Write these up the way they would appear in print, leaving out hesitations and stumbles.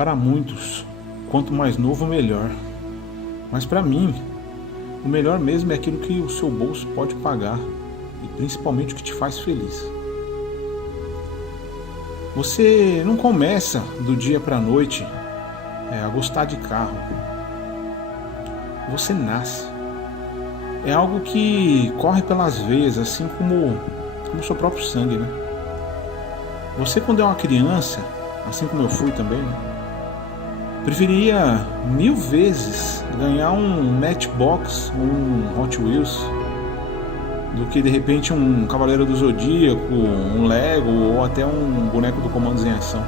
Para muitos, quanto mais novo, melhor. Mas para mim, o melhor mesmo é aquilo que o seu bolso pode pagar e principalmente o que te faz feliz. Você não começa do dia para a noite a gostar de carro. Você nasce. É algo que corre pelas veias, assim como o seu próprio sangue, né? Você, quando é uma criança, assim como eu fui também, né, preferia 1000 vezes ganhar um Matchbox, um Hot Wheels, do que de repente um Cavaleiro do Zodíaco, um Lego ou até um boneco do Comandos em Ação.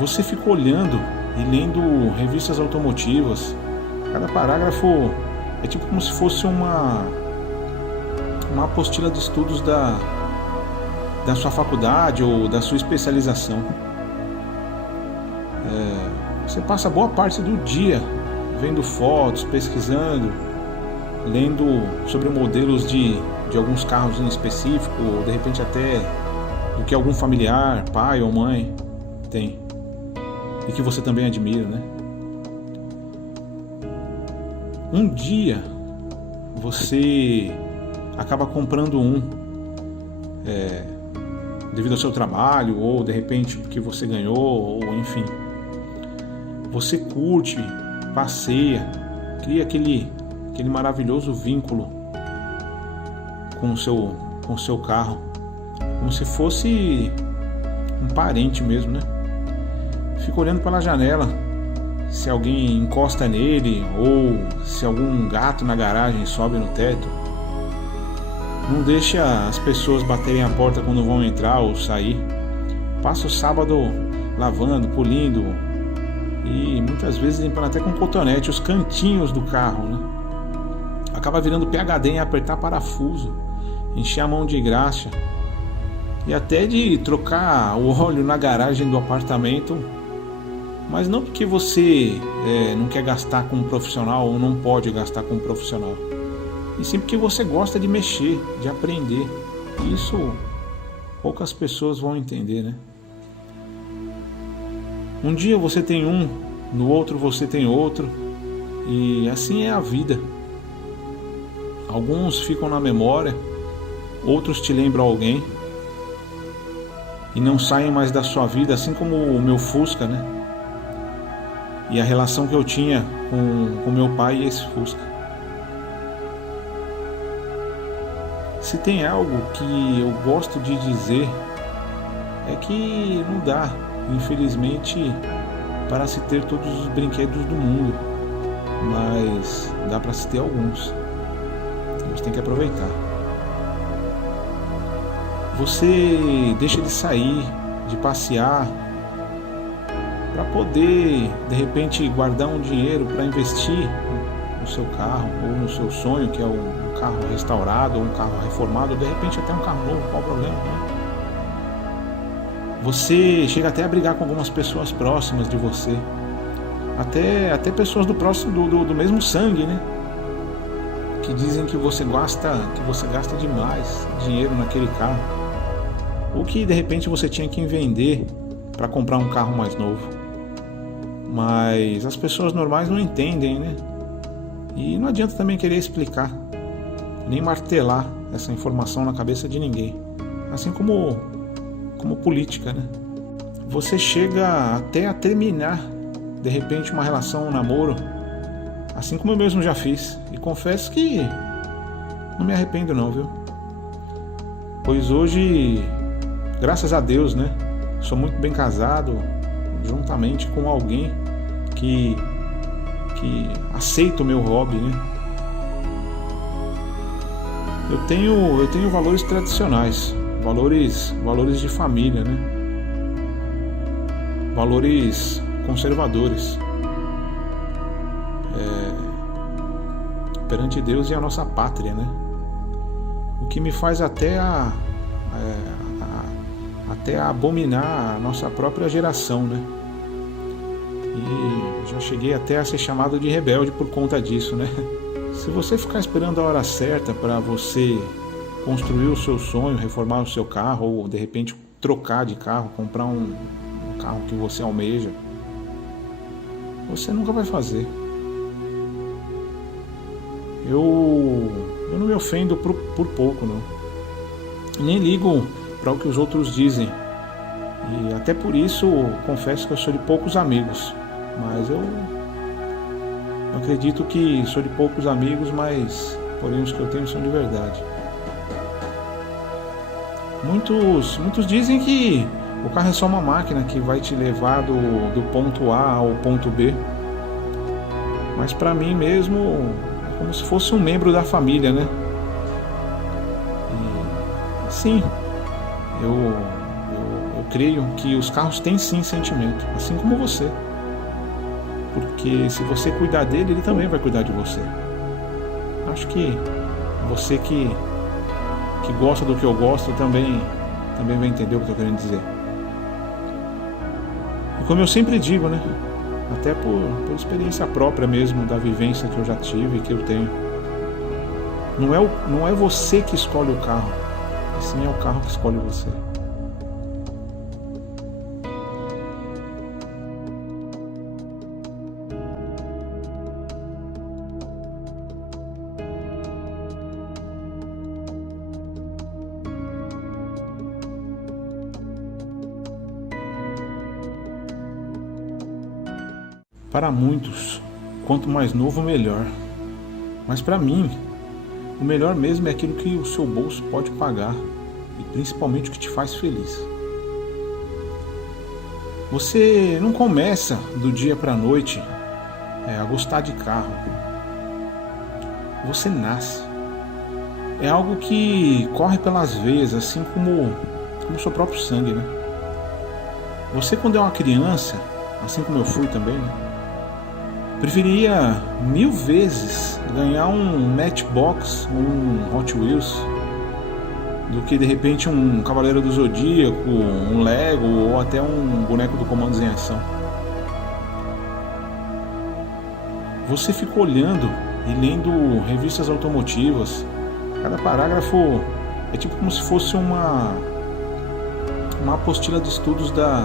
Você fica olhando e lendo revistas automotivas. Cada parágrafo é tipo como se fosse uma apostila de estudos da sua faculdade ou da sua especialização. Você passa boa parte do dia vendo fotos, pesquisando, lendo sobre modelos de alguns carros em específico, ou de repente até do que algum familiar, pai ou mãe tem e que você também admira, né? Um dia você acaba comprando devido ao seu trabalho, ou de repente porque você ganhou, ou enfim. Você curte, passeia, cria aquele maravilhoso vínculo com o seu carro, como se fosse um parente mesmo, né? Fica olhando pela janela, se alguém encosta nele, ou se algum gato na garagem sobe no teto. Não deixa as pessoas baterem a porta quando vão entrar ou sair. Passa o sábado lavando, polindo e muitas vezes limpando até com cotonete os cantinhos do carro, né? Acaba virando PhD em apertar parafuso, encher a mão de graxa e até de trocar o óleo na garagem do apartamento. Mas não porque você não quer gastar com um profissional ou não pode gastar com um profissional, e sim porque você gosta de mexer, de aprender. E isso poucas pessoas vão entender, né? Um dia você tem um, no outro você tem outro, e assim é a vida. Alguns ficam na memória, outros te lembram alguém e não saem mais da sua vida, assim como o meu Fusca, né? E a relação que eu tinha com meu pai e esse Fusca. Se tem algo que eu gosto de dizer é que não dá, infelizmente, para se ter todos os brinquedos do mundo, mas dá para se ter alguns. A gente tem que aproveitar. Você deixa de sair, de passear, para poder, de repente, guardar um dinheiro para investir no seu carro ou no seu sonho, que é um carro restaurado ou um carro reformado, ou de repente até um carro novo. Qual o problema, né? Você chega até a brigar com algumas pessoas próximas de você, até pessoas do mesmo sangue, né? Que dizem que você gasta demais dinheiro naquele carro, ou que de repente você tinha que vender para comprar um carro mais novo. Mas as pessoas normais não entendem, né? E não adianta também querer explicar, nem martelar essa informação na cabeça de ninguém. Assim como política, né? Você chega até a terminar, de repente, uma relação, um namoro, assim como eu mesmo já fiz. E confesso que não me arrependo não, viu? Pois hoje, graças a Deus, né? Sou muito bem casado, juntamente com alguém que aceita o meu hobby, né? Eu tenho valores tradicionais, valores de família, né? Valores conservadores perante Deus e a nossa pátria, né? O que me faz até abominar a nossa própria geração, né? E já cheguei até a ser chamado de rebelde por conta disso, né? Se você ficar esperando a hora certa para você construir o seu sonho, reformar o seu carro ou de repente trocar de carro, comprar um carro que você almeja, você nunca vai fazer. Eu não me ofendo por pouco, não. Nem ligo para o que os outros dizem. E até por isso confesso que eu sou de poucos amigos. Mas eu acredito que sou de poucos amigos, mas porém os que eu tenho são de verdade. Muitos dizem que o carro é só uma máquina que vai te levar do ponto A ao ponto B. Mas para mim mesmo é como se fosse um membro da família, né? E sim, eu creio que os carros têm sim sentimento, assim como você. Porque se você cuidar dele, ele também vai cuidar de você. Acho que você que gosta do que eu gosto também vai entender o que eu estou querendo dizer. E como eu sempre digo, né? Até por experiência própria mesmo, da vivência que eu já tive e que eu tenho. Não é você que escolhe o carro, e sim é o carro que escolhe você. Para muitos, quanto mais novo, melhor. Mas para mim, o melhor mesmo é aquilo que o seu bolso pode pagar e principalmente o que te faz feliz. Você não começa do dia para a noite a gostar de carro. Você nasce. É algo que corre pelas veias, assim como o seu próprio sangue, né? Você, quando é uma criança, assim como eu fui também, né? Preferia 1000 vezes ganhar um Matchbox, um Hot Wheels, do que de repente um Cavaleiro do Zodíaco, um Lego ou até um boneco do Comandos em Ação. Você fica olhando e lendo revistas automotivas. Cada parágrafo é tipo como se fosse uma apostila de estudos da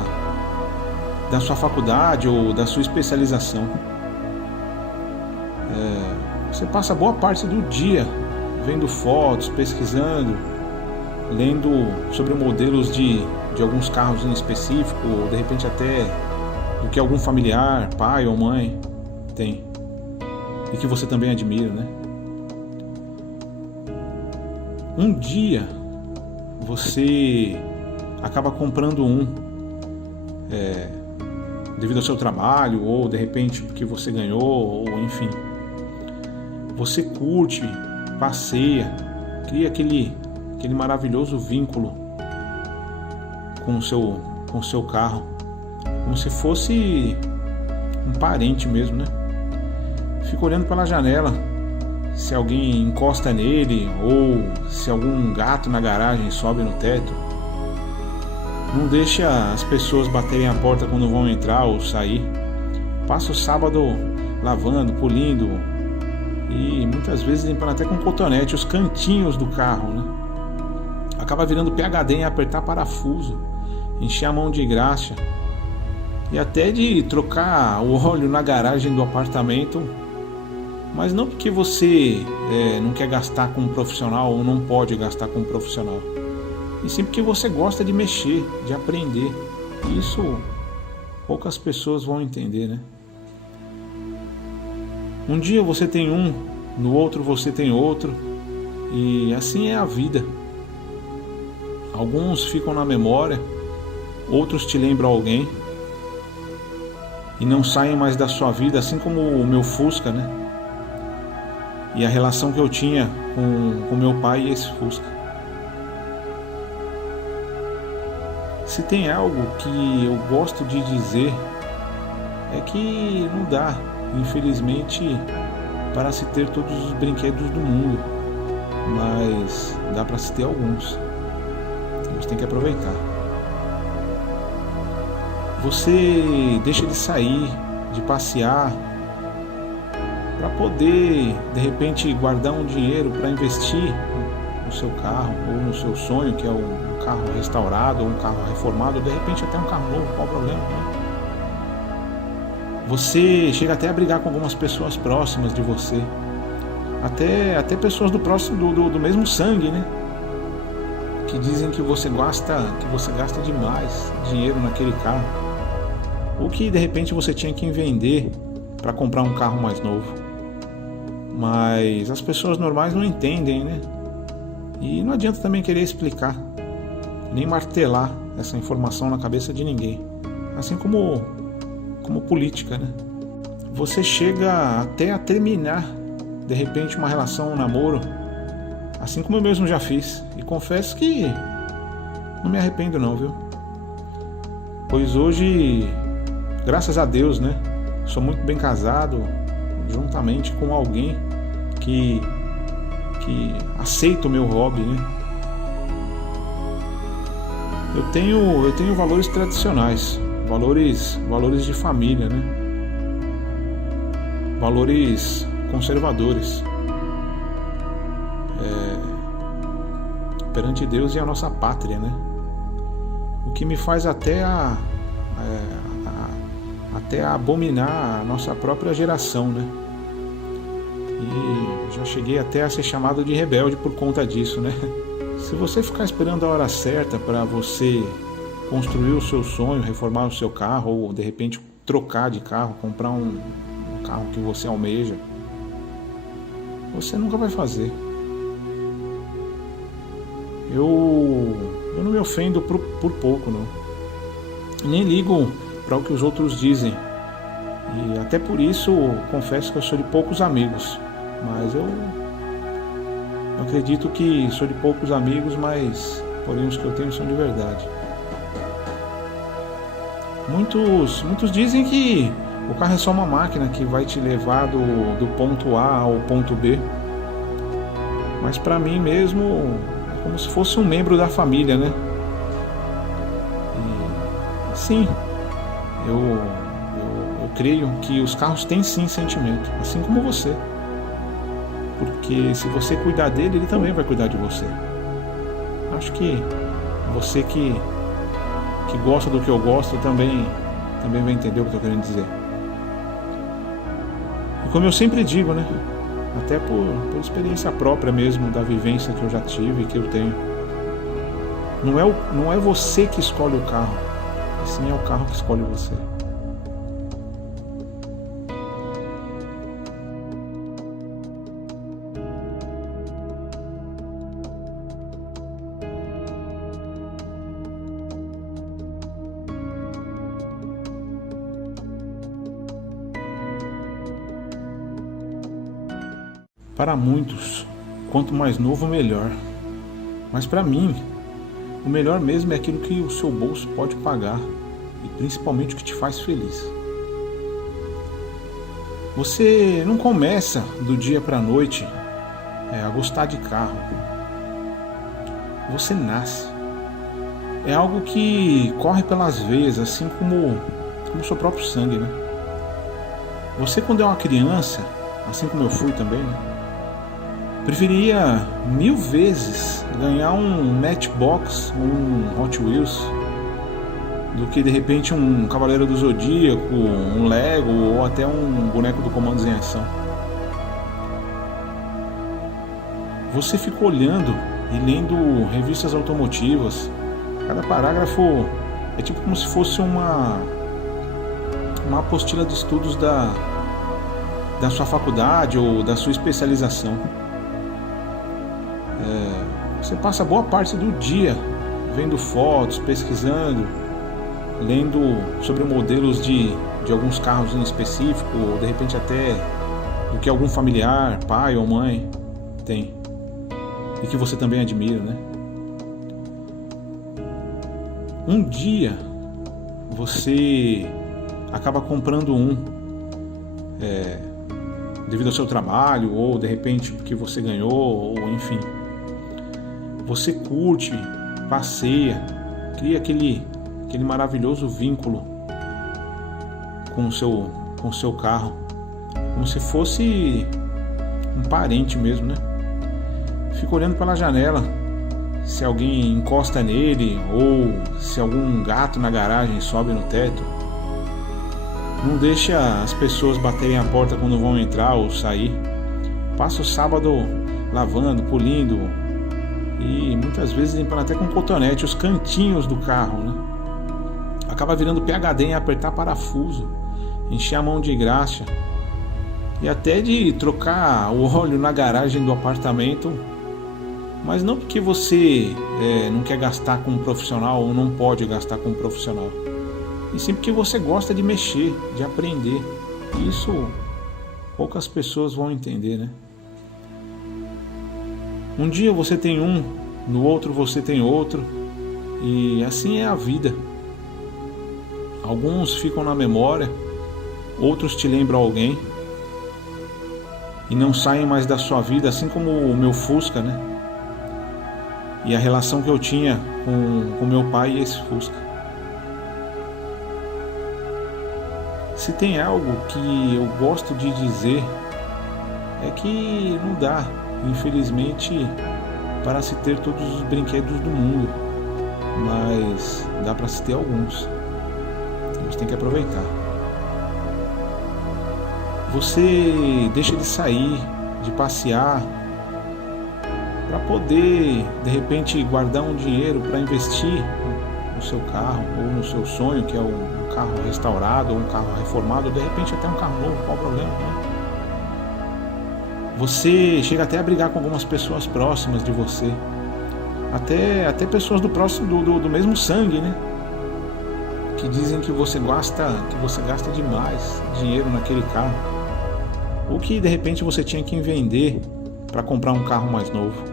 sua faculdade ou da sua especialização. Você passa boa parte do dia vendo fotos, pesquisando, lendo sobre modelos de alguns carros em específico, ou de repente até do que algum familiar, pai ou mãe tem e que você também admira, né? Um dia você acaba comprando devido ao seu trabalho, ou de repente porque você ganhou, ou enfim. Você curte, passeia, cria aquele maravilhoso vínculo com o seu carro, como se fosse um parente mesmo, né? Fica olhando pela janela, se alguém encosta nele ou se algum gato na garagem sobe no teto. Não deixa as pessoas baterem a porta quando vão entrar ou sair. Passa o sábado lavando, polindo e muitas vezes limpando até com cotonete os cantinhos do carro, né? Acaba virando PhD em apertar parafuso, encher a mão de graxa e até de trocar o óleo na garagem do apartamento, mas não porque você não quer gastar com um profissional ou não pode gastar com um profissional, e sim porque você gosta de mexer, de aprender. E isso poucas pessoas vão entender, né? Um dia você tem um, no outro você tem outro, e assim é a vida. Alguns ficam na memória, outros te lembram alguém e não saem mais da sua vida, assim como o meu Fusca, né? E a relação que eu tinha com meu pai e esse Fusca. Se tem algo que eu gosto de dizer é que não dá, infelizmente, para se ter todos os brinquedos do mundo, mas dá para se ter alguns. A gente tem que aproveitar. Você deixa de sair, de passear, para poder, de repente, guardar um dinheiro para investir no seu carro ou no seu sonho, que é um carro restaurado, ou um carro reformado, ou de repente até um carro novo, qual o problema, né? Você chega até a brigar com algumas pessoas próximas de você, até pessoas do mesmo sangue, né? Que dizem que você gasta demais dinheiro naquele carro, ou que de repente você tinha que vender para comprar um carro mais novo. Mas as pessoas normais não entendem, né? E não adianta também querer explicar, nem martelar essa informação na cabeça de ninguém. Assim como política, né? Você chega até a terminar, de repente, uma relação, um namoro, assim como eu mesmo já fiz. E confesso que não me arrependo não, viu? Pois hoje, graças a Deus, né? Sou muito bem casado, juntamente com alguém que aceita o meu hobby, né? Eu tenho valores tradicionais, valores de família, né? Valores conservadores perante Deus e a nossa pátria, né? O que me faz até abominar a nossa própria geração, né? E já cheguei até a ser chamado de rebelde por conta disso, né? Se você ficar esperando a hora certa para você construir o seu sonho, reformar o seu carro, ou de repente trocar de carro, comprar um carro que você almeja, você nunca vai fazer. Eu não me ofendo por pouco, não. Nem ligo para o que os outros dizem. E até por isso confesso que eu sou de poucos amigos. Mas eu acredito que sou de poucos amigos, mas porém os que eu tenho são de verdade. Muitos dizem que o carro é só uma máquina que vai te levar do ponto A ao ponto B. Mas para mim mesmo é como se fosse um membro da família, né? E, sim, eu creio que os carros têm sim sentimento, assim como você. Porque se você cuidar dele, ele também vai cuidar de você. Acho que você que gosta do que eu gosto também vai entender o que eu estou querendo dizer. E como eu sempre digo, né? Até por experiência própria mesmo, da vivência que eu já tive e que eu tenho. Não é você que escolhe o carro, e sim é o carro que escolhe você. Para muitos, quanto mais novo, melhor. Mas para mim, o melhor mesmo é aquilo que o seu bolso pode pagar e principalmente o que te faz feliz. Você não começa do dia para a noite a gostar de carro. Você nasce. É algo que corre pelas veias, assim como o seu próprio sangue, né? Você, quando é uma criança, assim como eu fui também, né? Preferia 1000 vezes ganhar um Matchbox, um Hot Wheels, do que de repente um Cavaleiro do Zodíaco, um Lego ou até um boneco do Comandos em Ação. Você fica olhando e lendo revistas automotivas. Cada parágrafo é tipo como se fosse uma apostila de estudos da sua faculdade ou da sua especialização. Você passa boa parte do dia vendo fotos, pesquisando, lendo sobre modelos de alguns carros em específico, ou de repente até do que algum familiar, pai ou mãe tem e que você também admira, né? Um dia você acaba comprando devido ao seu trabalho, ou de repente porque você ganhou, ou enfim. Você curte, passeia, cria aquele maravilhoso vínculo com o seu carro, como se fosse um parente mesmo, né? Fica olhando pela janela se alguém encosta nele ou se algum gato na garagem sobe no teto. Não deixa as pessoas baterem a porta quando vão entrar ou sair. Passa o sábado lavando, polindo e muitas vezes limpando até com cotonete os cantinhos do carro, né? Acaba virando PhD em apertar parafuso, encher a mão de graxa e até de trocar o óleo na garagem do apartamento, mas não porque você não quer gastar com um profissional ou não pode gastar com um profissional, e sim porque você gosta de mexer, de aprender. E isso poucas pessoas vão entender, né? Um dia você tem um, no outro você tem outro, e assim é a vida. Alguns ficam na memória, outros te lembram alguém e não saem mais da sua vida, assim como o meu Fusca, né? E a relação que eu tinha com meu pai e esse Fusca. Se tem algo que eu gosto de dizer é que não dá, infelizmente, para se ter todos os brinquedos do mundo, mas dá para se ter alguns. A gente tem que aproveitar. Você deixa de sair, de passear, para poder, de repente, guardar um dinheiro para investir no seu carro ou no seu sonho, que é um carro restaurado ou um carro reformado, ou de repente até um carro novo. Qual o problema, né? Você chega até a brigar com algumas pessoas próximas de você, até pessoas do mesmo sangue, né? Que dizem que você gasta demais dinheiro naquele carro, ou que de repente você tinha que vender para comprar um carro mais novo.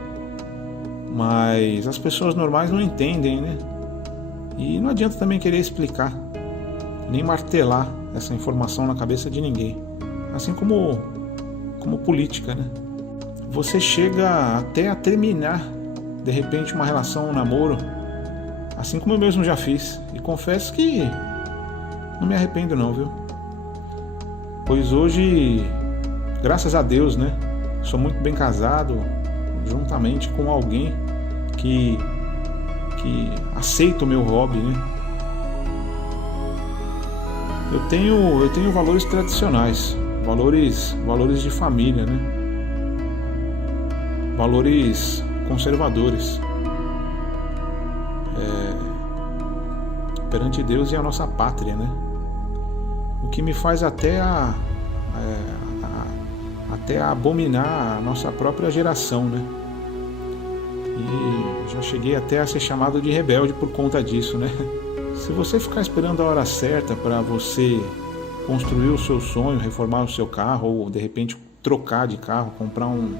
Mas as pessoas normais não entendem, né? E não adianta também querer explicar, nem martelar essa informação na cabeça de ninguém. Assim como política, né? Você chega até a terminar, de repente, uma relação, um namoro, assim como eu mesmo já fiz. E confesso que não me arrependo não, viu? Pois hoje, graças a Deus, né? Sou muito bem casado, juntamente com alguém que aceita o meu hobby, né? Eu tenho valores tradicionais, valores de família, né? Valores conservadores perante Deus e a nossa pátria, né? O que me faz até abominar a nossa própria geração, né? E já cheguei até a ser chamado de rebelde por conta disso, né? Se você ficar esperando a hora certa para você construir o seu sonho, reformar o seu carro, ou de repente trocar de carro, comprar um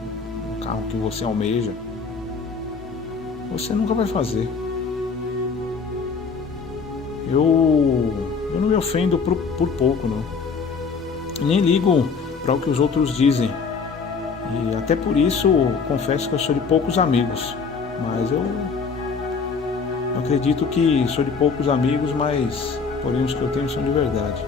carro que você almeja, você nunca vai fazer. Eu não me ofendo por pouco, não. Nem ligo para o que os outros dizem. E até por isso confesso que eu sou de poucos amigos. Mas eu acredito que sou de poucos amigos, mas porém os que eu tenho são de verdade.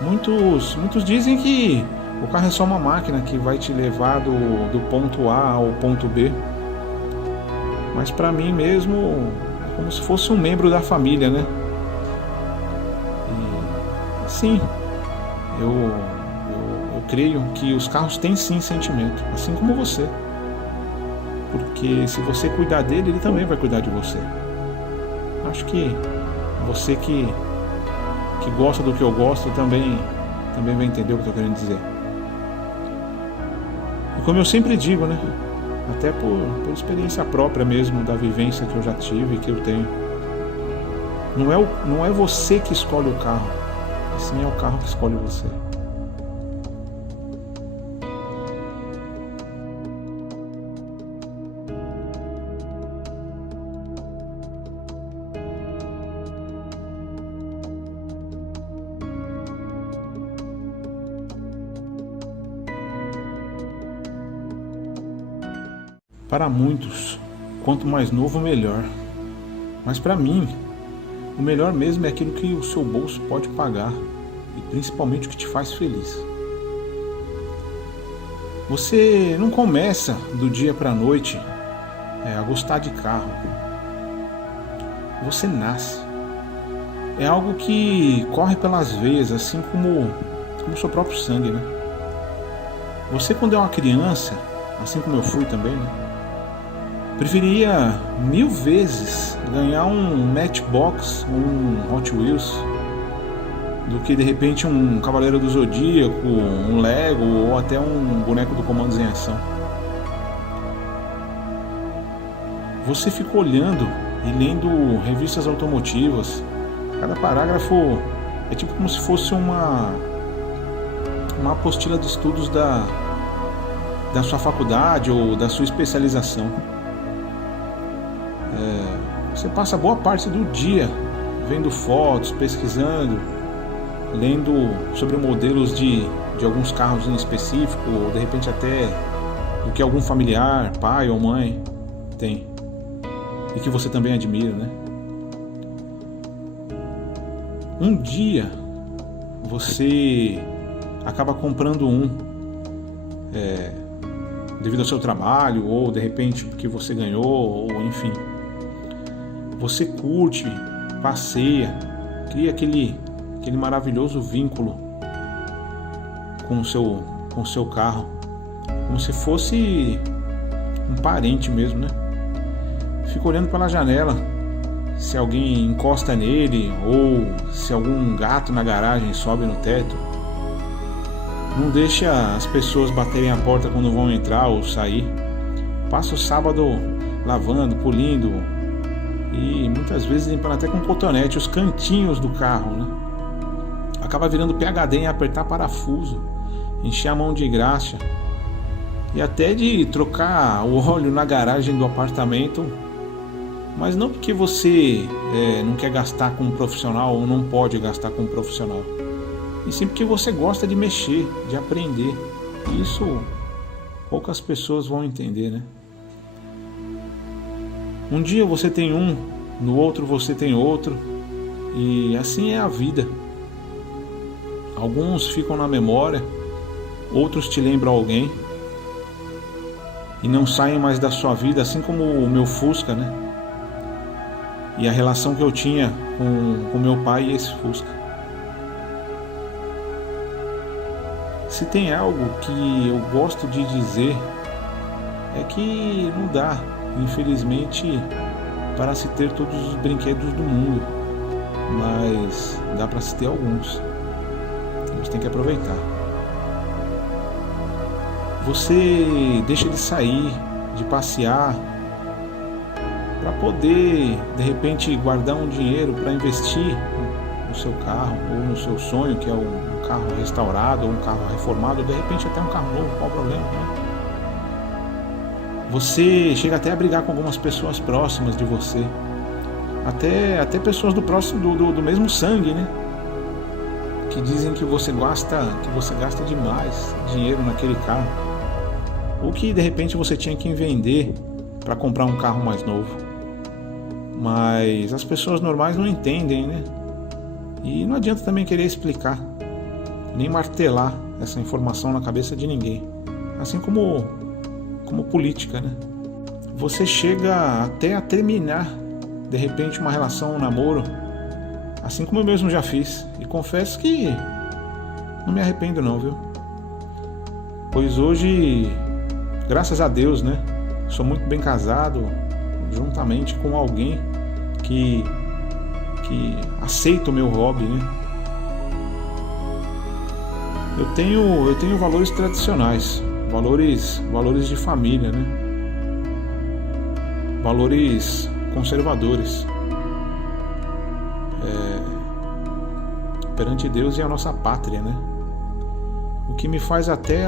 Muitos dizem que o carro é só uma máquina que vai te levar do ponto A ao ponto B. Mas para mim mesmo é como se fosse um membro da família, né? E sim, eu creio que os carros têm sim sentimento, assim como você. Porque se você cuidar dele, ele também vai cuidar de você. Acho que você que gosta do que eu gosto também vai entender o que eu estou querendo dizer. E como eu sempre digo, né? Até por experiência própria mesmo, da vivência que eu já tive e que eu tenho. Não é você que escolhe o carro, e sim é o carro que escolhe você. Para muitos, quanto mais novo, melhor. Mas para mim, o melhor mesmo é aquilo que o seu bolso pode pagar e principalmente o que te faz feliz. Você não começa do dia para a noite a gostar de carro. Você nasce. É algo que corre pelas veias, assim como o seu próprio sangue, né? Você, quando é uma criança, assim como eu fui também, né? Preferia 1000 vezes ganhar um Matchbox, um Hot Wheels, do que de repente um Cavaleiro do Zodíaco, um Lego ou até um boneco do Comandos em Ação. Você fica olhando e lendo revistas automotivas. Cada parágrafo é tipo como se fosse uma apostila de estudos da sua faculdade ou da sua especialização. Você passa boa parte do dia vendo fotos, pesquisando, lendo sobre modelos de alguns carros em específico, ou de repente até do que algum familiar, pai ou mãe tem e que você também admira, né? Um dia você acaba comprando devido ao seu trabalho, ou de repente porque você ganhou, ou enfim. Você curte, passeia, cria aquele maravilhoso vínculo com o seu carro, como se fosse um parente mesmo, né? Fica olhando pela janela, se alguém encosta nele ou se algum gato na garagem sobe no teto. Não deixa as pessoas baterem a porta quando vão entrar ou sair. Passa o sábado lavando, polindo e muitas vezes limpando até com cotonete os cantinhos do carro, né? Acaba virando PhD em apertar parafuso, encher a mão de graxa e até de trocar o óleo na garagem do apartamento. Mas não porque você não quer gastar com um profissional ou não pode gastar com um profissional, e sim porque você gosta de mexer, de aprender. E isso poucas pessoas vão entender, né? Um dia você tem um, no outro você tem outro, e assim é a vida. Alguns ficam na memória, outros te lembram alguém e não saem mais da sua vida, assim como o meu Fusca, né? E a relação que eu tinha com meu pai e esse Fusca. Se tem algo que eu gosto de dizer é que não dá, infelizmente, para se ter todos os brinquedos do mundo, mas dá para se ter alguns. A gente tem que aproveitar. Você deixa de sair, de passear, para poder, de repente, guardar um dinheiro para investir no seu carro ou no seu sonho, que é um carro restaurado ou um carro reformado, ou de repente até um carro novo. Qual o problema, né? Você chega até a brigar com algumas pessoas próximas de você, até pessoas do mesmo sangue, né? Que dizem que você gasta demais dinheiro naquele carro, ou que de repente você tinha que vender para comprar um carro mais novo. Mas as pessoas normais não entendem, né? E não adianta também querer explicar, nem martelar essa informação na cabeça de ninguém. Assim como política, né? Você chega até a terminar, de repente, uma relação, um namoro, assim como eu mesmo já fiz. E confesso que não me arrependo não, viu? Pois hoje, graças a Deus, né? Sou muito bem casado, juntamente com alguém que aceita o meu hobby, né? Eu tenho valores tradicionais, valores de família, né? Valores conservadores perante Deus e a nossa pátria, né? O que me faz até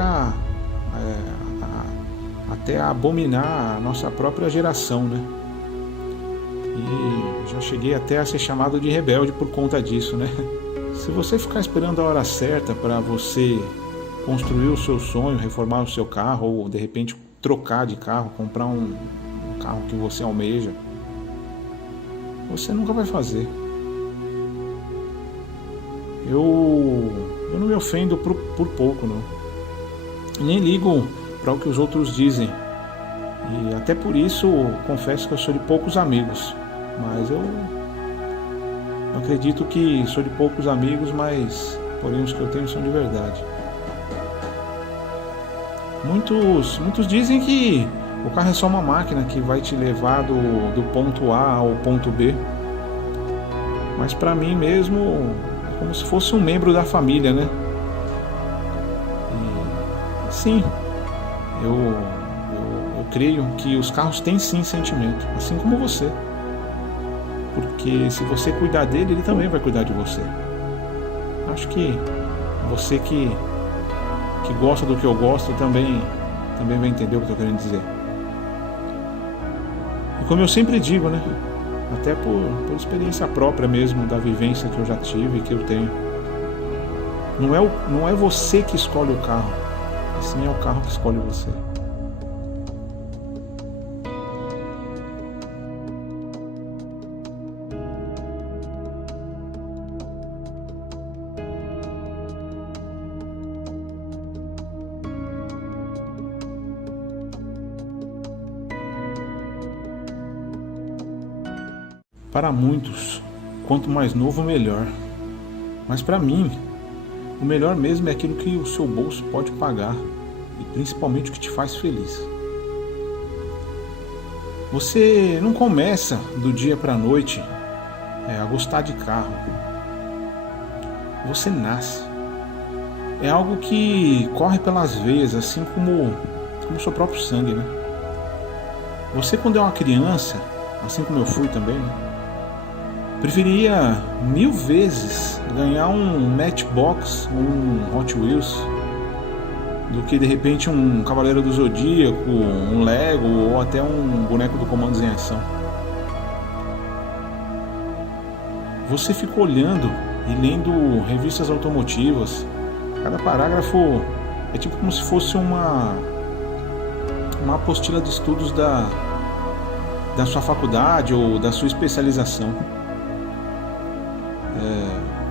abominar a nossa própria geração, né? E já cheguei até a ser chamado de rebelde por conta disso, né? Se você ficar esperando a hora certa para você construir o seu sonho, reformar o seu carro, ou de repente trocar de carro, comprar um carro que você almeja, você nunca vai fazer. Eu não me ofendo por pouco, não. Nem ligo para o que os outros dizem. E Até por isso, confesso que eu sou de poucos amigos, mas eu acredito que sou de poucos amigos, mas porém os que eu tenho são de verdade. Muitos dizem que o carro é só uma máquina que vai te levar do ponto A ao ponto B, mas para mim mesmo é como se fosse um membro da família, né? E, sim, eu creio que os carros têm sim sentimento, assim como você. Porque se você cuidar dele, ele também vai cuidar de você. Acho que você que gosta do que eu gosto também vai entender o que eu estou querendo dizer. E como eu sempre digo, né? Até por experiência própria mesmo, da vivência que eu já tive e que eu tenho. Não é você que escolhe o carro, assim é o carro que escolhe você. Para muitos, quanto mais novo, melhor. Mas para mim, o melhor mesmo é aquilo que o seu bolso pode pagar e principalmente o que te faz feliz. Você não começa do dia para a noite a gostar de carro. Você nasce. É algo que corre pelas veias, assim como o seu próprio sangue, né? Você, quando é uma criança, assim como eu fui também, né? Preferia 1000 vezes ganhar um Matchbox, um Hot Wheels, do que de repente um Cavaleiro do Zodíaco, um Lego ou até um boneco do Comandos em Ação. Você fica olhando e lendo revistas automotivas. Cada parágrafo é tipo como se fosse uma apostila de estudos da sua faculdade ou da sua especialização.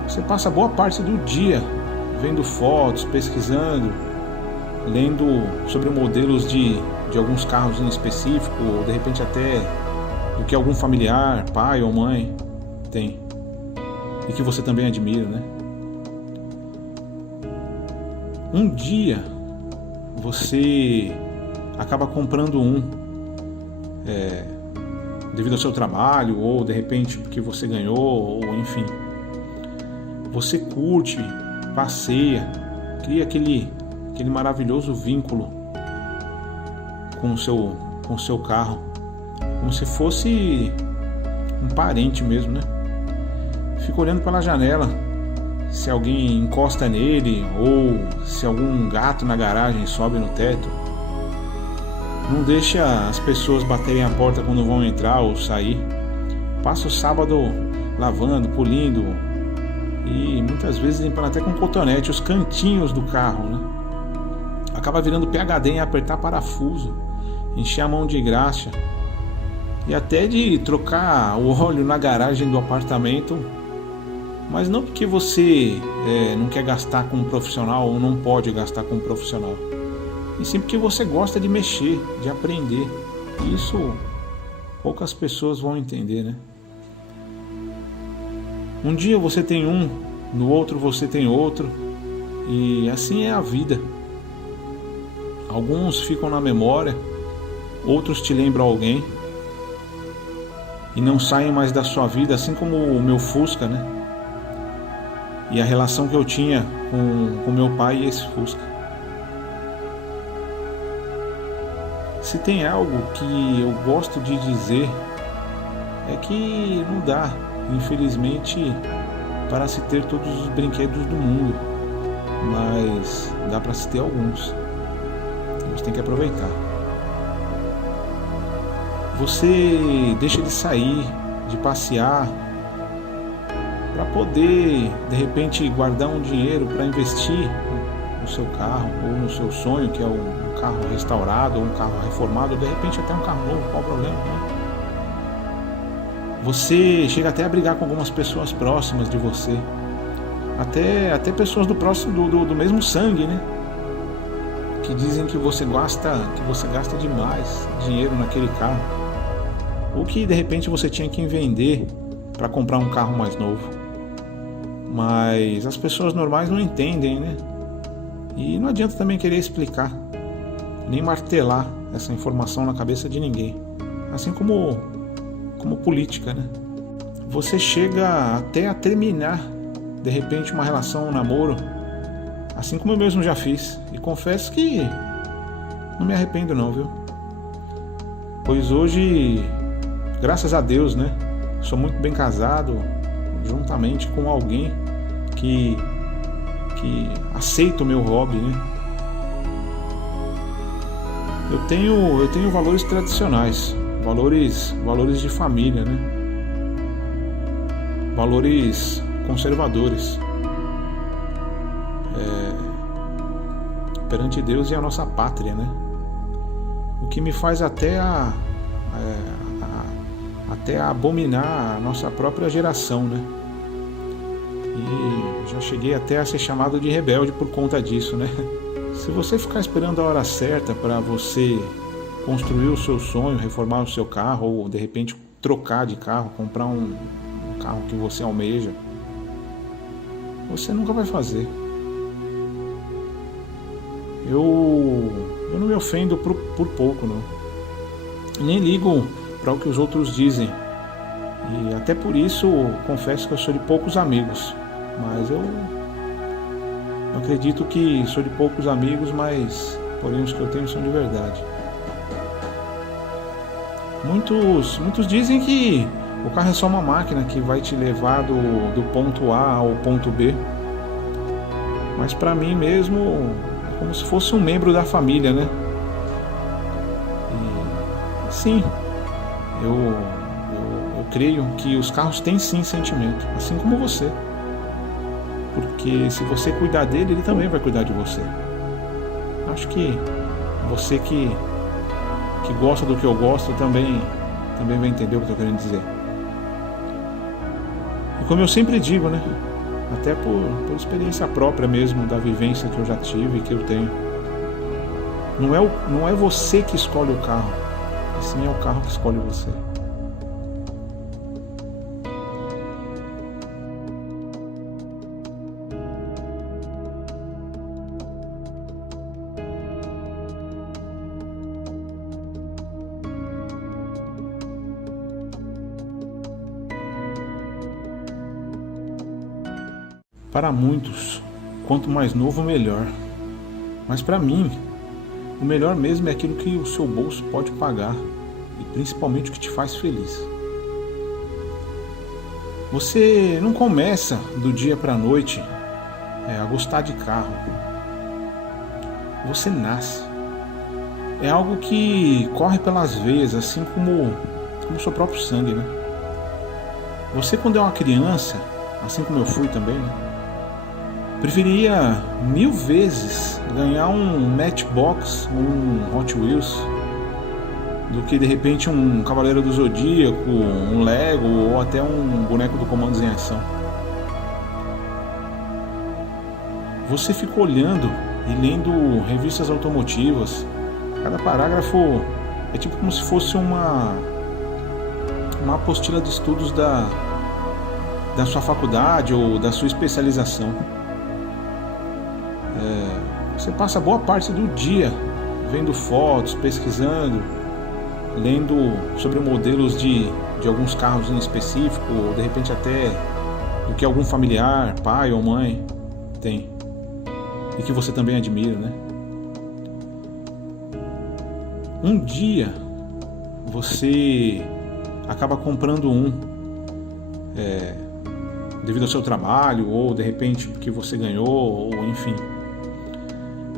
Você passa boa parte do dia vendo fotos, pesquisando, lendo sobre modelos de alguns carros em específico, ou de repente até do que algum familiar, pai ou mãe tem e que você também admira, né? Um dia você acaba comprando devido ao seu trabalho, ou de repente porque você ganhou, ou enfim. Você curte, passeia, cria aquele maravilhoso vínculo com o seu carro, como se fosse um parente mesmo, né? Fica olhando pela janela, se alguém encosta nele ou se algum gato na garagem sobe no teto. Não deixa as pessoas baterem a porta quando vão entrar ou sair. Passa o sábado lavando, polindo e muitas vezes limpando até com cotonete os cantinhos do carro, né? Acaba virando PhD em apertar parafuso, encher a mão de graxa e até de trocar o óleo na garagem do apartamento, mas não porque você não quer gastar com um profissional ou não pode gastar com um profissional, e sim porque você gosta de mexer, de aprender. E isso poucas pessoas vão entender, né? Um dia você tem um, no outro você tem outro, e assim é a vida. Alguns ficam na memória, outros te lembram alguém e não saem mais da sua vida, assim como o meu Fusca, né? E a relação que eu tinha com meu pai e esse Fusca. Se tem algo que eu gosto de dizer é que não dá, infelizmente, para se ter todos os brinquedos do mundo, mas dá para se ter alguns. A gente tem que aproveitar. Você deixa de sair, de passear, para poder, de repente, guardar um dinheiro para investir no seu carro ou no seu sonho, que é um carro restaurado ou um carro reformado, ou de repente até um carro novo. Qual o problema, né? Você chega até a brigar com algumas pessoas próximas de você, até pessoas do mesmo sangue, né? que dizem que você gasta demais dinheiro naquele carro, ou que de repente você tinha que vender para comprar um carro mais novo. Mas as pessoas normais não entendem, né? E não adianta também querer explicar, nem martelar essa informação na cabeça de ninguém. Assim como política, né? Você chega até a terminar, de repente, uma relação, um namoro, assim como eu mesmo já fiz. E confesso que não me arrependo não, viu? Pois hoje, graças a Deus, né? Sou muito bem casado, juntamente com alguém que aceita o meu hobby, né? Eu tenho valores tradicionais, valores de família, né? Valores conservadores perante Deus e a nossa pátria, né? O que me faz até abominar a nossa própria geração, né? E já cheguei até a ser chamado de rebelde por conta disso, né? Se você ficar esperando a hora certa para você construir o seu sonho, reformar o seu carro, ou de repente trocar de carro, comprar um carro que você almeja, você nunca vai fazer. Eu não me ofendo por pouco, não. Nem ligo para o que os outros dizem. E até por isso confesso que eu sou de poucos amigos. Mas eu acredito que sou de poucos amigos, mas porém os que eu tenho são de verdade. Muitos dizem que o carro é só uma máquina que vai te levar do ponto A ao ponto B. Mas para mim mesmo é como se fosse um membro da família, né? E sim, eu creio que os carros têm sim sentimento, assim como você. Porque se você cuidar dele, ele também vai cuidar de você. Acho que você que gosta do que eu gosto também vai entender o que eu estou querendo dizer. E como eu sempre digo, né? Até por experiência própria mesmo, da vivência que eu já tive e que eu tenho. Não é você que escolhe o carro, e sim é o carro que escolhe você. Para muitos, quanto mais novo, melhor. Mas para mim, o melhor mesmo é aquilo que o seu bolso pode pagar e principalmente o que te faz feliz. Você não começa do dia para a noite a gostar de carro. Você nasce. É algo que corre pelas veias, assim como o seu próprio sangue, né? Você, quando é uma criança, assim como eu fui também, né? Preferia 1000 vezes ganhar um Matchbox, um Hot Wheels, do que de repente um Cavaleiro do Zodíaco, um Lego ou até um boneco do Comandos em Ação. Você fica olhando e lendo revistas automotivas. Cada parágrafo é tipo como se fosse uma apostila de estudos da sua faculdade ou da sua especialização. Você passa boa parte do dia vendo fotos, pesquisando, lendo sobre modelos de alguns carros em específico, ou de repente até do que algum familiar, pai ou mãe tem e que você também admira, né? Um dia você acaba comprando devido ao seu trabalho, ou de repente porque você ganhou, ou enfim.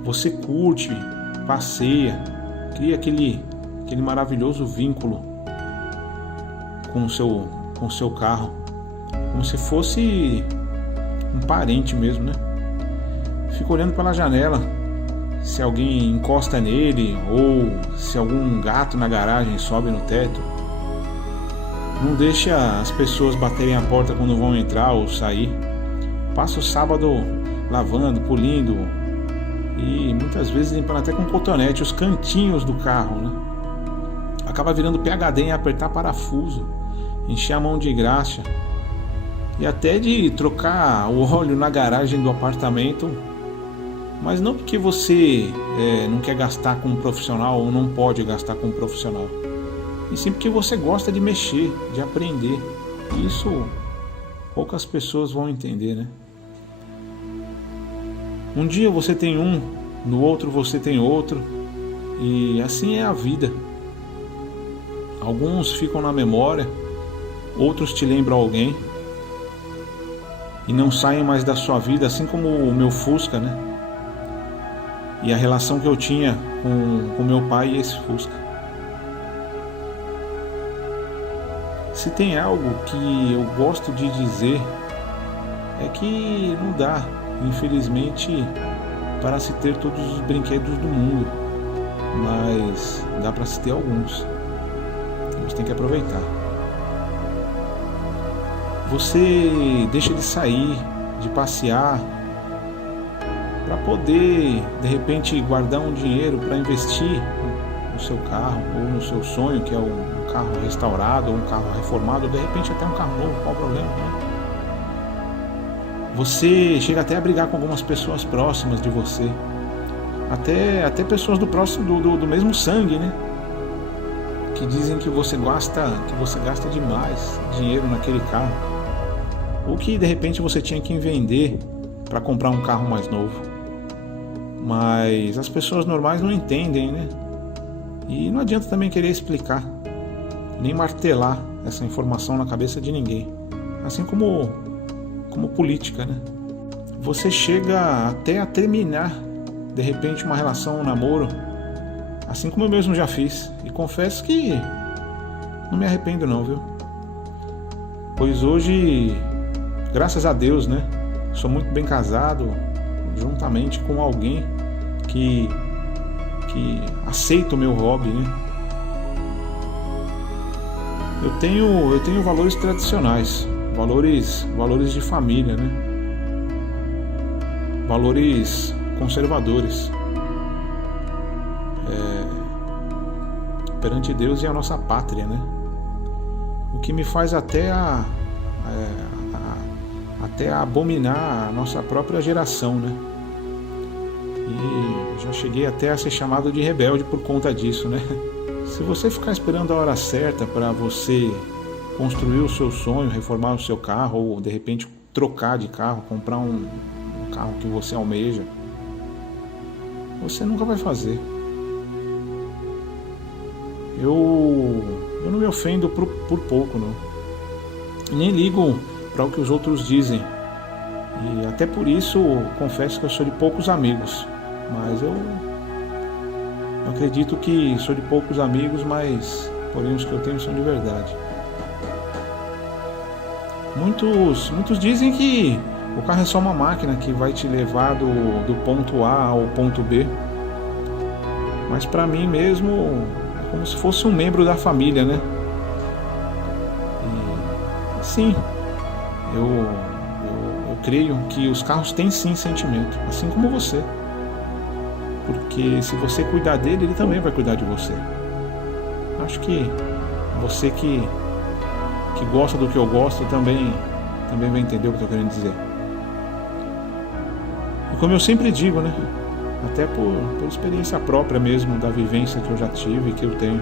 Você curte, passeia, cria aquele maravilhoso vínculo com o seu carro, como se fosse um parente mesmo, né? Fica olhando pela janela, se alguém encosta nele, ou se algum gato na garagem sobe no teto. Não deixa as pessoas baterem a porta quando vão entrar ou sair. Passa o sábado lavando, polindo e muitas vezes limpando até com cotonete os cantinhos do carro, né? Acaba virando PhD em apertar parafuso, encher a mão de graxa e até de trocar o óleo na garagem do apartamento, mas não porque você não quer gastar com um profissional ou não pode gastar com um profissional, e sim porque você gosta de mexer, de aprender. E isso poucas pessoas vão entender, né? Um dia você tem um, no outro você tem outro, e assim é a vida. Alguns ficam na memória, outros te lembram alguém e não saem mais da sua vida, assim como o meu Fusca, né? E a relação que eu tinha com meu pai e esse Fusca. Se tem algo que eu gosto de dizer é que não dá, infelizmente, para se ter todos os brinquedos do mundo, mas dá para se ter alguns. A gente tem que aproveitar. Você deixa de sair, de passear, para poder, de repente, guardar um dinheiro para investir no seu carro ou no seu sonho, que é um carro restaurado ou um carro reformado, ou de repente até um carro novo. Qual o problema, né? Você chega até a brigar com algumas pessoas próximas de você, até pessoas do mesmo sangue, né? Que dizem que você gasta demais dinheiro naquele carro, ou que de repente você tinha que vender para comprar um carro mais novo. Mas as pessoas normais não entendem, né? E não adianta também querer explicar, nem martelar essa informação na cabeça de ninguém. Assim como política, né? Você chega até a terminar, de repente, uma relação, um namoro, assim como eu mesmo já fiz. E confesso que não me arrependo não, viu? Pois hoje, graças a Deus, né? Sou muito bem casado, juntamente com alguém que aceita o meu hobby, né? Eu tenho valores tradicionais, valores de família, né? Valores conservadores perante Deus e a nossa pátria, né? O que me faz até abominar a nossa própria geração, né? E já cheguei até a ser chamado de rebelde por conta disso, né? Se você ficar esperando a hora certa para você construir o seu sonho, reformar o seu carro, ou de repente trocar de carro, comprar um carro que você almeja, você nunca vai fazer. Eu não me ofendo por pouco, não. Nem ligo para o que os outros dizem. E até por isso confesso que eu sou de poucos amigos. Mas eu acredito que sou de poucos amigos, mas porém os que eu tenho são de verdade. Muitos dizem que o carro é só uma máquina que vai te levar do ponto A ao ponto B. Mas para mim mesmo é como se fosse um membro da família, né? E sim, eu creio que os carros têm sim sentimento, assim como você. Porque se você cuidar dele, ele também vai cuidar de você. Acho que você que gosta do que eu gosto também vai entender o que eu estou querendo dizer. E como eu sempre digo, né? Até por experiência própria mesmo, da vivência que eu já tive e que eu tenho.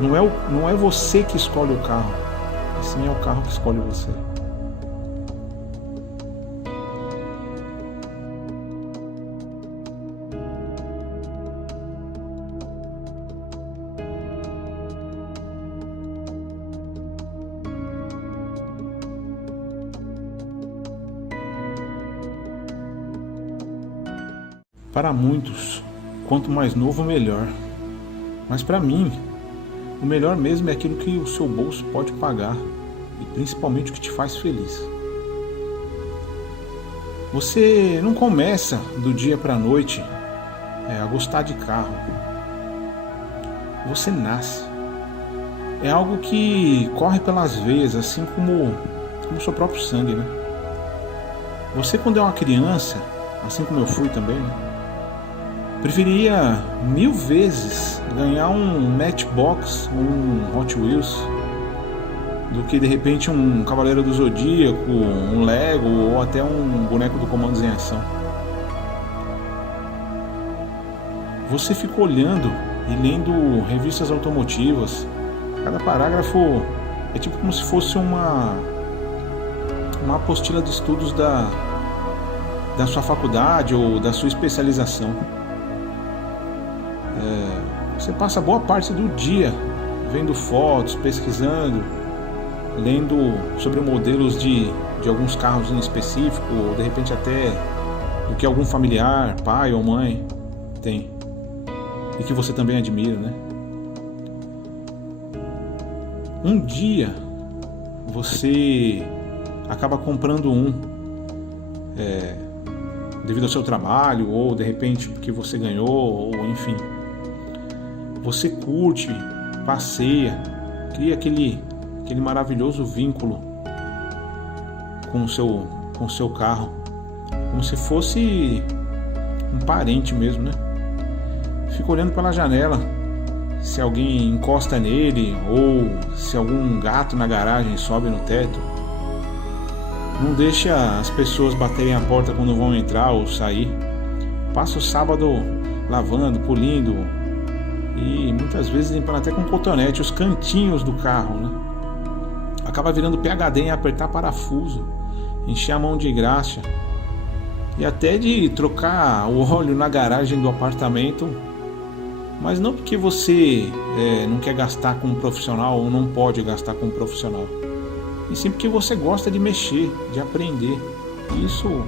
Não é você que escolhe o carro, sim é o carro que escolhe você. Para muitos, quanto mais novo, melhor. Mas para mim, o melhor mesmo é aquilo que o seu bolso pode pagar e principalmente o que te faz feliz. Você não começa do dia para a noite a gostar de carro. Você nasce. É algo que corre pelas veias, assim como o seu próprio sangue, né? Você, quando é uma criança, assim como eu fui também, né? Preferiria 1000 vezes ganhar um Matchbox, um Hot Wheels, do que de repente um Cavaleiro do Zodíaco, um Lego ou até um boneco do Comandos em Ação. Você fica olhando e lendo revistas automotivas. Cada parágrafo é tipo como se fosse uma apostila de estudos da sua faculdade ou da sua especialização. Você passa boa parte do dia vendo fotos, pesquisando, lendo sobre modelos de alguns carros em específico, ou de repente até do que algum familiar, pai ou mãe tem e que você também admira, né? Um dia você acaba comprando devido ao seu trabalho, ou de repente porque você ganhou, ou enfim, você curte, passeia, cria aquele maravilhoso vínculo com o seu carro, como se fosse um parente mesmo, né? Fica olhando pela janela se alguém encosta nele ou se algum gato na garagem sobe no teto. Não deixa as pessoas baterem a porta quando vão entrar ou sair. Passa o sábado lavando, polindo e muitas vezes limpando até com cotonete os cantinhos do carro, né? Acaba virando PhD em apertar parafuso, encher a mão de graxa e até de trocar o óleo na garagem do apartamento, mas não porque você não quer gastar com um profissional ou não pode gastar com um profissional, e sim porque você gosta de mexer, de aprender. E isso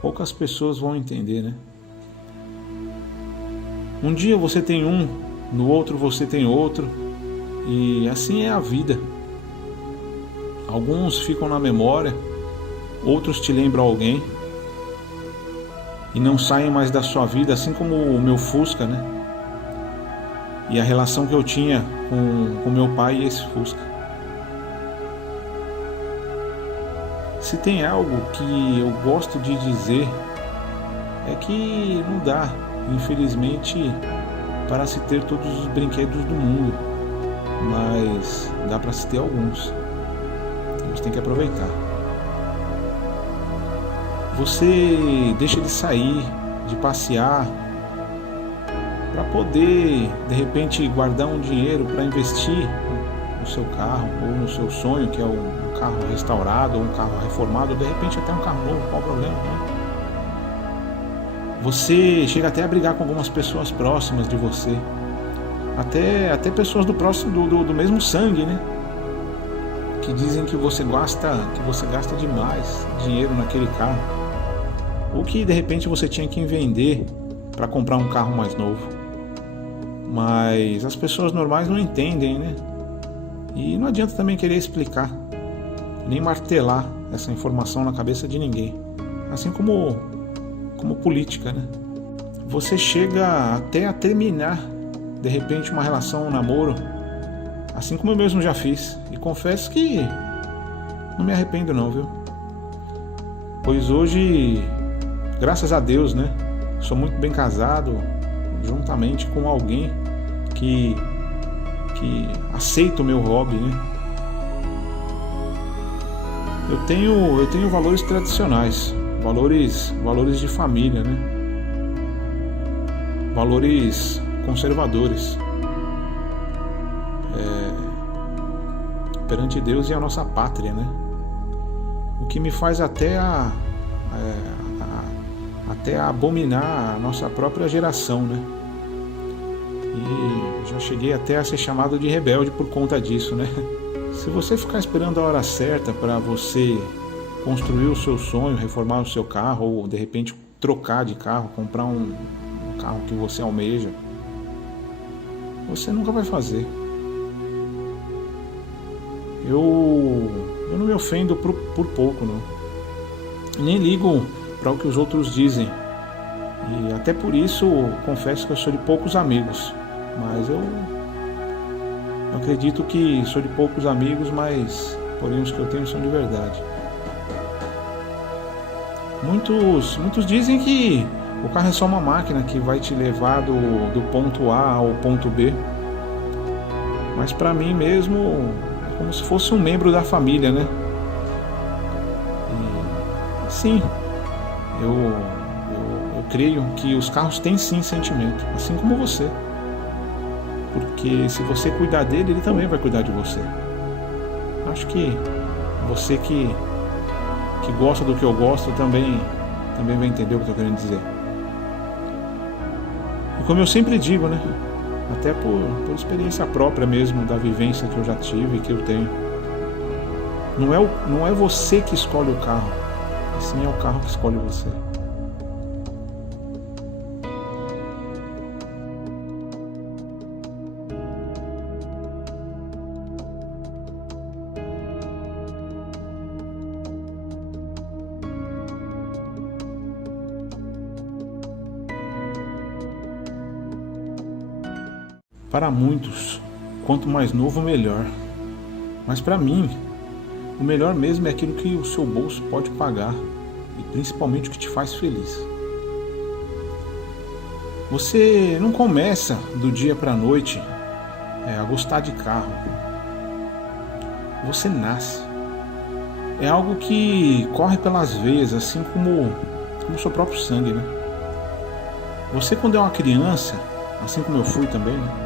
poucas pessoas vão entender, né? Um dia você tem um, no outro você tem outro, e assim é a vida. Alguns ficam na memória, outros te lembram alguém e não saem mais da sua vida, assim como o meu Fusca, né? E a relação que eu tinha com meu pai e esse Fusca. Se tem algo que eu gosto de dizer é que não dá, infelizmente, para se ter todos os brinquedos do mundo, mas dá para se ter alguns. A gente tem que aproveitar. Você deixa de sair, de passear, para poder, de repente, guardar um dinheiro para investir no seu carro ou no seu sonho, que é um carro restaurado ou um carro reformado, ou de repente até um carro novo. Qual o problema, né? Você chega até a brigar com algumas pessoas próximas de você, até pessoas do mesmo sangue, né? Que dizem que você gasta demais dinheiro naquele carro, ou que de repente você tinha que vender para comprar um carro mais novo. Mas as pessoas normais não entendem, né? E não adianta também querer explicar, nem martelar essa informação na cabeça de ninguém. Assim como política, né? Você chega até a terminar, de repente, uma relação, um namoro, assim como eu mesmo já fiz. E confesso que não me arrependo não, viu? Pois hoje, graças a Deus, né? Sou muito bem casado, juntamente com alguém que aceita o meu hobby, né? Eu tenho valores tradicionais, valores de família, né? Valores conservadores perante Deus e a nossa pátria, né? O que me faz até abominar a nossa própria geração, né? E já cheguei até a ser chamado de rebelde por conta disso, né? Se você ficar esperando a hora certa para você construir o seu sonho, reformar o seu carro, ou de repente trocar de carro, comprar um carro que você almeja, você nunca vai fazer. Eu não me ofendo por pouco, não. Nem ligo para o que os outros dizem. E até por isso confesso que eu sou de poucos amigos. Mas eu acredito que sou de poucos amigos, mas porém os que eu tenho são de verdade. Muitos dizem que o carro é só uma máquina que vai te levar do ponto A ao ponto B. Mas para mim mesmo é como se fosse um membro da família, né? E sim, eu creio que os carros têm sim sentimento, assim como você. Porque se você cuidar dele, ele também vai cuidar de você. Acho que você que gosta do que eu gosto também vai entender o que eu estou querendo dizer. E como eu sempre digo, né? Até por experiência própria mesmo, da vivência que eu já tive e que eu tenho. Não é você que escolhe o carro, e sim é o carro que escolhe você. Para muitos, quanto mais novo, melhor. Mas para mim, o melhor mesmo é aquilo que o seu bolso pode pagar e principalmente o que te faz feliz. Você não começa do dia para a noite a gostar de carro. Você nasce. É algo que corre pelas veias, assim como o seu próprio sangue, né? Você, quando é uma criança, assim como eu fui também, né?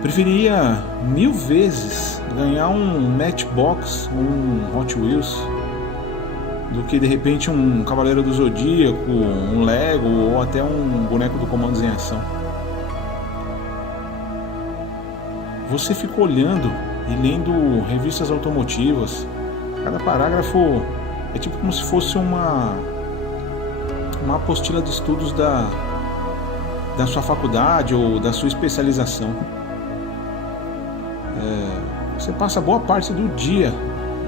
Preferia 1000 vezes ganhar um Matchbox, um Hot Wheels, do que de repente um Cavaleiro do Zodíaco, um Lego ou até um boneco do Comandos em Ação. Você fica olhando e lendo revistas automotivas. Cada parágrafo é tipo como se fosse uma apostila de estudos da sua faculdade ou da sua especialização. Você passa boa parte do dia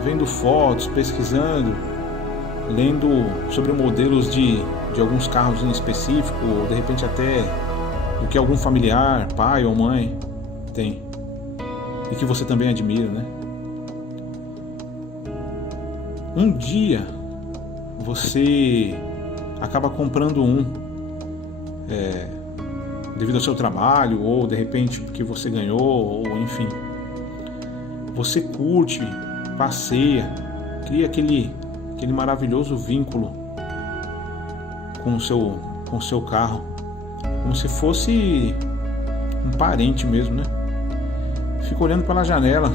vendo fotos, pesquisando, lendo sobre modelos de alguns carros em específico, ou de repente até do que algum familiar, pai ou mãe tem e que você também admira, né? Um dia você acaba comprando devido ao seu trabalho, ou de repente porque você ganhou, ou enfim. Você curte, passeia, cria aquele maravilhoso vínculo com o seu carro, como se fosse um parente mesmo, né? Fica olhando pela janela,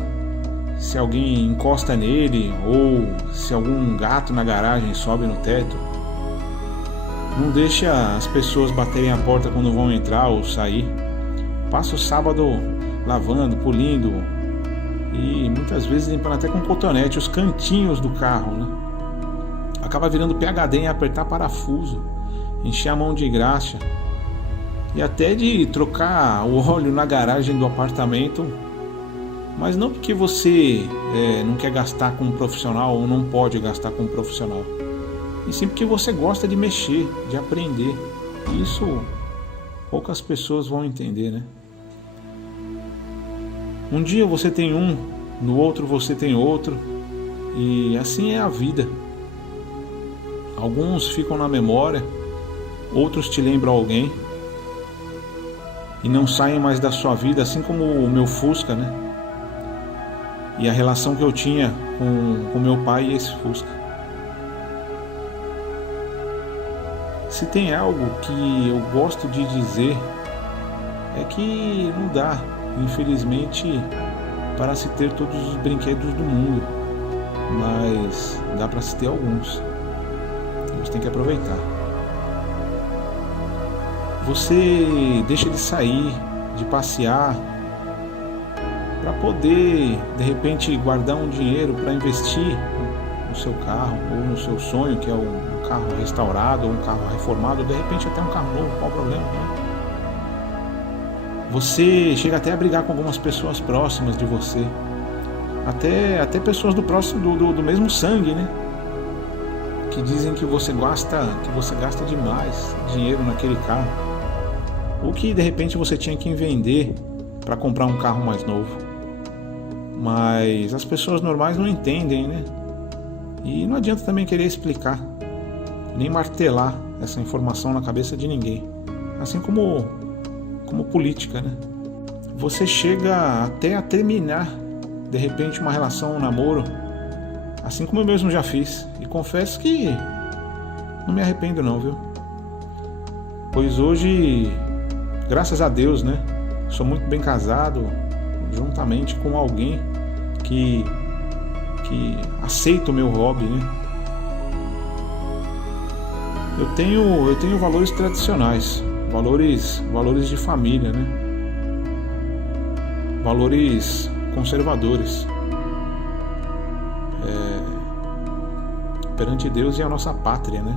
se alguém encosta nele ou se algum gato na garagem sobe no teto. Não deixa as pessoas baterem a porta quando vão entrar ou sair. Passa o sábado lavando, polindo e muitas vezes limpando até com cotonete os cantinhos do carro, né? Acaba virando PhD em apertar parafuso, encher a mão de graxa e até de trocar o óleo na garagem do apartamento, mas não porque você não quer gastar com um profissional ou não pode gastar com um profissional, e sim porque você gosta de mexer, de aprender. E isso poucas pessoas vão entender, né? Um dia você tem um, no outro você tem outro, e assim é a vida. Alguns ficam na memória, outros te lembram alguém e não saem mais da sua vida, assim como o meu Fusca, né? E a relação que eu tinha com meu pai e esse Fusca. Se tem algo que eu gosto de dizer é que não dá, infelizmente, para se ter todos os brinquedos do mundo, mas dá para se ter alguns. A gente tem que aproveitar. Você deixa de sair, de passear, para poder, de repente, guardar um dinheiro para investir no seu carro ou no seu sonho, que é um carro restaurado ou um carro reformado, ou de repente até um carro novo. Qual o problema, né? Você chega até a brigar com algumas pessoas próximas de você, até pessoas do mesmo sangue, né? Que dizem que você gasta demais dinheiro naquele carro, ou que de repente você tinha que vender para comprar um carro mais novo. Mas as pessoas normais não entendem, né? E não adianta também querer explicar. nem martelar essa informação na cabeça de ninguém. Assim como política, né? Você chega até a terminar, de repente, uma relação, um namoro, assim como eu mesmo já fiz. E confesso que não me arrependo não, viu? Pois hoje, graças a Deus, né? Sou muito bem casado, juntamente com alguém que aceita o meu hobby, né? Eu tenho valores tradicionais, valores de família, né? Valores conservadores perante Deus e a nossa pátria, né?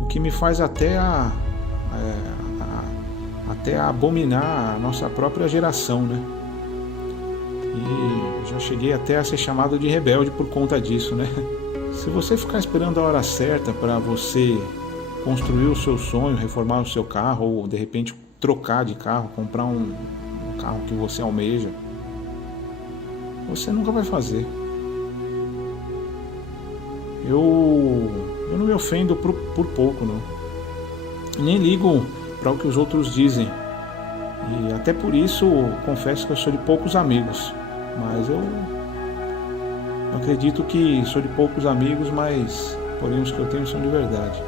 O que me faz até abominar a nossa própria geração, né? E já cheguei até a ser chamado de rebelde por conta disso, né? Se você ficar esperando a hora certa para você construir o seu sonho, reformar o seu carro, ou de repente trocar de carro, comprar um carro que você almeja, você nunca vai fazer. Eu não me ofendo por pouco, não. Nem ligo para o que os outros dizem. E até por isso confesso que eu sou de poucos amigos. Mas eu acredito que sou de poucos amigos, mas porém os que eu tenho são de verdade.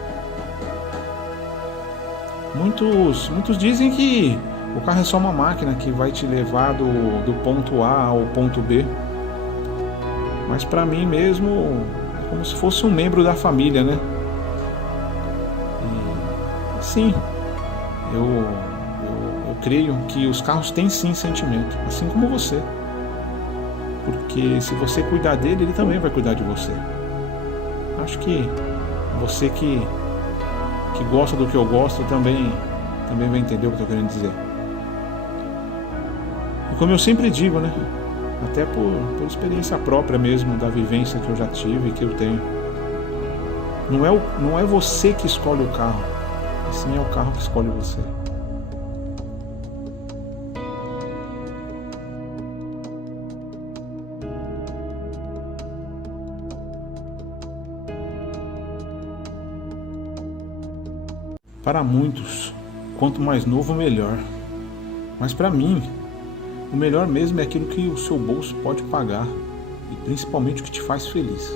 Muitos dizem que o carro é só uma máquina que vai te levar do ponto A ao ponto B. Mas para mim mesmo é como se fosse um membro da família, né? E sim, eu creio que os carros têm sim sentimento, assim como você. Porque se você cuidar dele, ele também vai cuidar de você. Acho que você que gosta do que eu gosto também vai entender o que eu estou querendo dizer. E como eu sempre digo, né? Até por experiência própria mesmo, da vivência que eu já tive e que eu tenho. Não é você que escolhe o carro, e sim é o carro que escolhe você. Para muitos, quanto mais novo, melhor. Mas para mim, o melhor mesmo é aquilo que o seu bolso pode pagar e principalmente o que te faz feliz.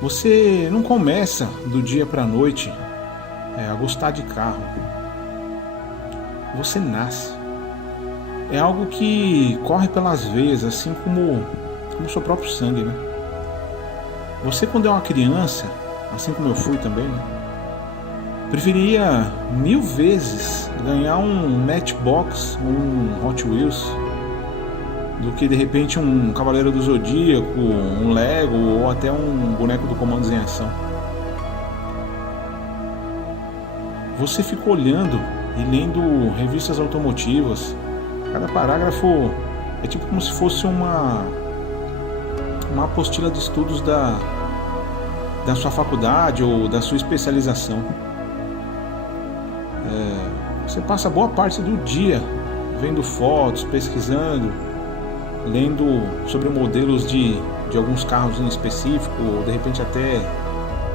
Você não começa do dia para a noite a gostar de carro. Você nasce. É algo que corre pelas veias, assim como o seu próprio sangue, né? Você, quando é uma criança, assim como eu fui também, né? Preferia 1000 vezes ganhar um Matchbox, um Hot Wheels, do que de repente um Cavaleiro do Zodíaco, um Lego ou até um boneco do Comandos em Ação. Você fica olhando e lendo revistas automotivas. Cada parágrafo é tipo como se fosse uma apostila de estudos da sua faculdade ou da sua especialização. Você passa boa parte do dia vendo fotos, pesquisando, lendo sobre modelos de alguns carros em específico, ou de repente até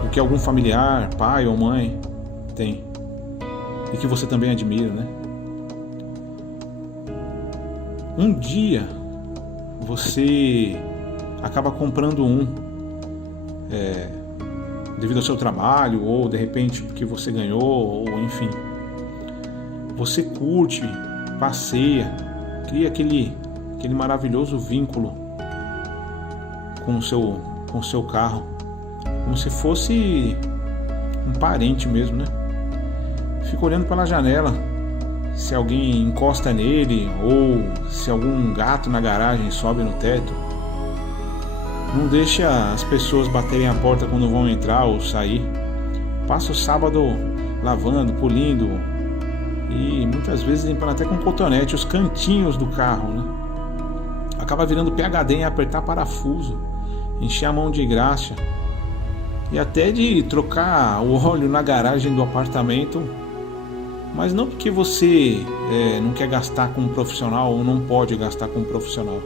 do que algum familiar, pai ou mãe tem e que você também admira, né? Um dia você acaba comprando devido ao seu trabalho, ou de repente porque você ganhou, ou enfim. Você curte, passeia, cria aquele maravilhoso vínculo com o seu carro, como se fosse um parente mesmo, né? Fica olhando pela janela, se alguém encosta nele ou se algum gato na garagem sobe no teto. Não deixa as pessoas baterem a porta quando vão entrar ou sair. Passa o sábado lavando, polindo e muitas vezes limpando até com cotonete os cantinhos do carro, né? Acaba virando PhD em apertar parafuso, encher a mão de graxa e até de trocar o óleo na garagem do apartamento, mas não porque você não quer gastar com um profissional ou não pode gastar com um profissional,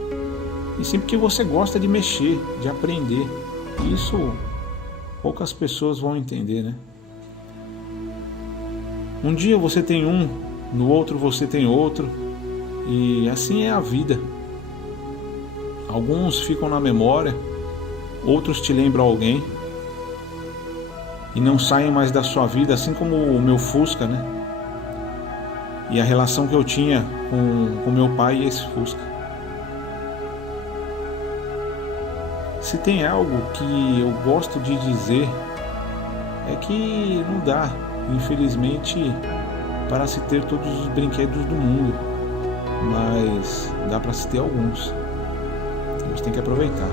e sim porque você gosta de mexer, de aprender. poucas pessoas vão entender, né? Um dia você tem um, no outro você tem outro, e assim é a vida. Alguns ficam na memória, outros te lembram alguém e não saem mais da sua vida, assim como o meu Fusca, né? E a relação que eu tinha com meu pai e esse Fusca. Se tem algo que eu gosto de dizer é que não dá, infelizmente, para se ter todos os brinquedos do mundo, mas dá para se ter alguns. A gente tem que aproveitar.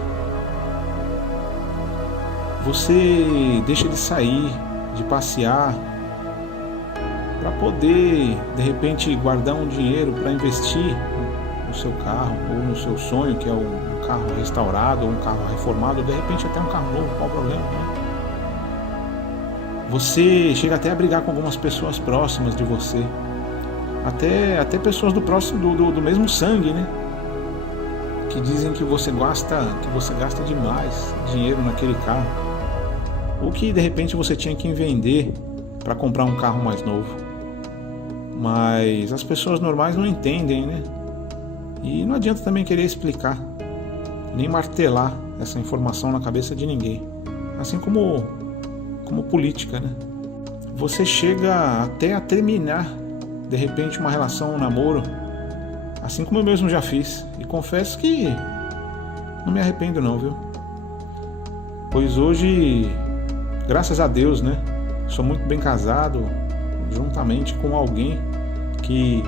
Você deixa de sair, de passear, para poder, de repente, guardar um dinheiro para investir no seu carro ou no seu sonho, que é um carro restaurado ou um carro reformado, ou de repente até um carro novo, qual o problema, né? Você chega até a brigar com algumas pessoas próximas de você, até pessoas do mesmo sangue, né? Que dizem que você gasta demais dinheiro naquele carro, ou que de repente você tinha que vender para comprar um carro mais novo. Mas as pessoas normais não entendem, né? E não adianta também querer explicar, nem martelar essa informação na cabeça de ninguém. Assim como política, né? Você chega até a terminar, de repente, uma relação, um namoro, assim como eu mesmo já fiz. E confesso que não me arrependo não, viu? Pois hoje, graças a Deus, né? Sou muito bem casado, juntamente com alguém que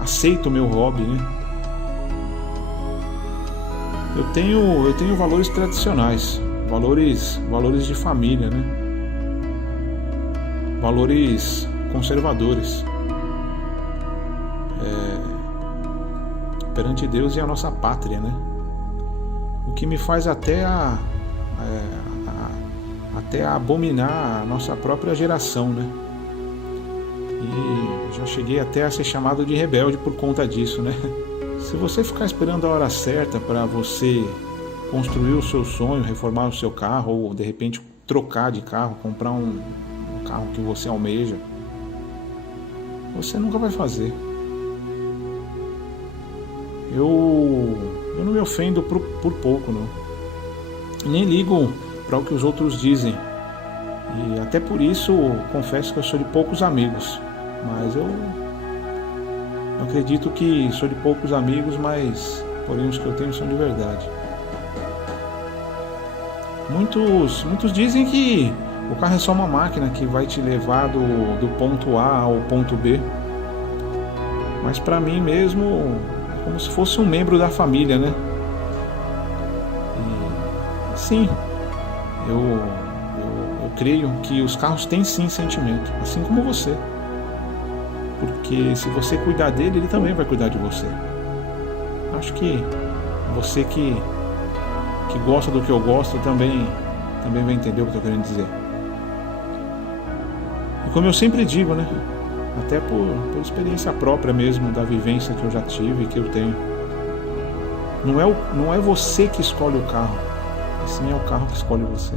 aceita o meu hobby, né? Eu tenho valores tradicionais, valores de família, né? Valores conservadores perante Deus e a nossa pátria, né? O que me faz até abominar a nossa própria geração, né? E já cheguei até a ser chamado de rebelde por conta disso, né? Se você ficar esperando a hora certa para você construir o seu sonho, reformar o seu carro, ou de repente trocar de carro, comprar um carro que você almeja, você nunca vai fazer. Eu não me ofendo por pouco, não. Nem ligo para o que os outros dizem. E até por isso confesso que eu sou de poucos amigos. Mas eu acredito que sou de poucos amigos, mas porém os que eu tenho são de verdade. Muitos dizem que o carro é só uma máquina que vai te levar do ponto A ao ponto B. Mas para mim mesmo é como se fosse um membro da família, né? E sim, eu creio que os carros têm sim sentimento, assim como você. Porque se você cuidar dele, ele também vai cuidar de você. Acho que você que gosta do que eu gosto também vai entender o que eu estou querendo dizer. E como eu sempre digo, né? Até por experiência própria mesmo, da vivência que eu já tive e que eu tenho. Não é você que escolhe o carro, e sim é o carro que escolhe você.